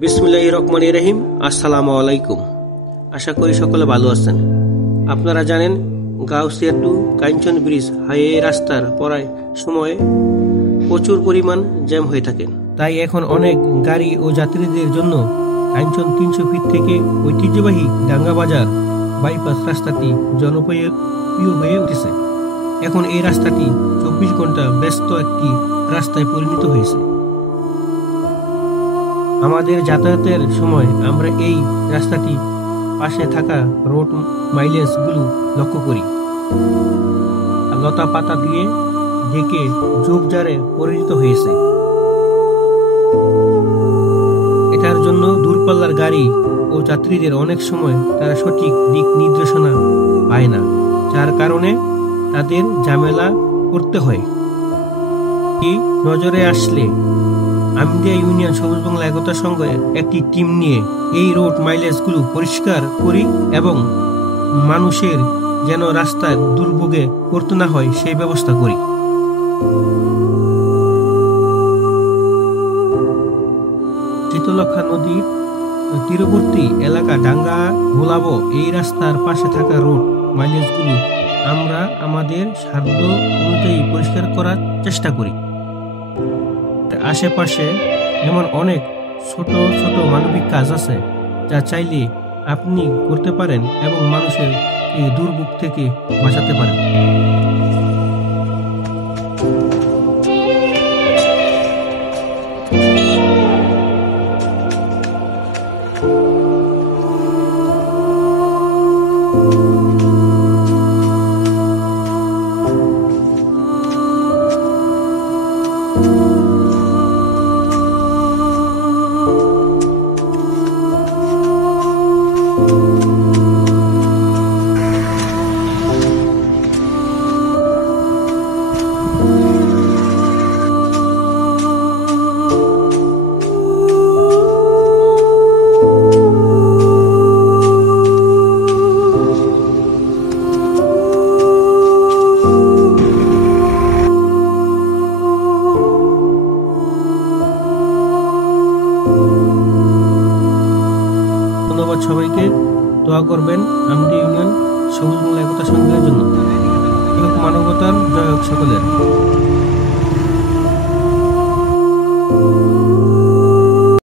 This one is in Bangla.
বিসমিল্লাহির রহমানির রহিম। আসসালামু আলাইকুম। আশা করি সকলে ভালো আছেন। আপনারা জানেন গাউসিয়া টু কাঞ্চন ব্রিজ হাইওয়ে রাস্তার প্রায় সময়ে প্রচুর পরিমাণ জ্যাম হয়ে থাকে। তাই এখন অনেক গাড়ি ও যাত্রীদের জন্য কাঞ্চন 300 ফিট থেকে ঐতিহ্যবাহী ডাঙ্গা বাজার বাইপাস রাস্তাটি জনপ্রিয় হয়ে উঠেছে। এখন এই রাস্তাটি 24 ঘন্টা ব্যস্ত একটি রাস্তায় পরিণত হয়েছে। আমাদের যাতায়াতের সময় আমরা এই রাস্তাটি পাশে থাকা রোড মাইলেজগুলো লক্ষ্য করি। লতা পাতা দিয়ে ঢেকে ঝোপঝাড়ে পরিণত হয়েছে। এটার জন্য দূরপাল্লার গাড়ি ও যাত্রীদের অনেক সময় তারা সঠিক দিক নির্দেশনা পায় না, যার কারণে তাদের ঝামেলা করতে হয়। নজরে আসলে আমদিয়া ইউনিয়ন সবুজ বাংলা একতা সংঘ একটি টিম নিয়ে এই রোড মাইলেজগুলো পরিষ্কার করি এবং মানুষের যেন রাস্তায় দুর্ভোগে পড়তে না হয় সেই ব্যবস্থা করি। শীতলক্ষা নদীর তীরবর্তী এলাকা ডাঙ্গা ভোলাবো এই রাস্তার পাশে থাকা রোড মাইলেজগুলো আমরা আমাদের সাধ্য অনুযায়ী পরিষ্কার করার চেষ্টা করি। আশেপাশে এমন অনেক ছোট ছোট মানবিক কাজ আছে যা চাইলে আপনি করতে পারেন এবং মানুষের দুর্ভোগ থেকে বাঁচাতে পারেন। ধন্যবাদ সবাইকে। দোয়া করবেন আমদিয়া ইউনিয়ন সবুজ বাংলা একতা সংঘের জন্য। মানবতার জয় হোক সকলের।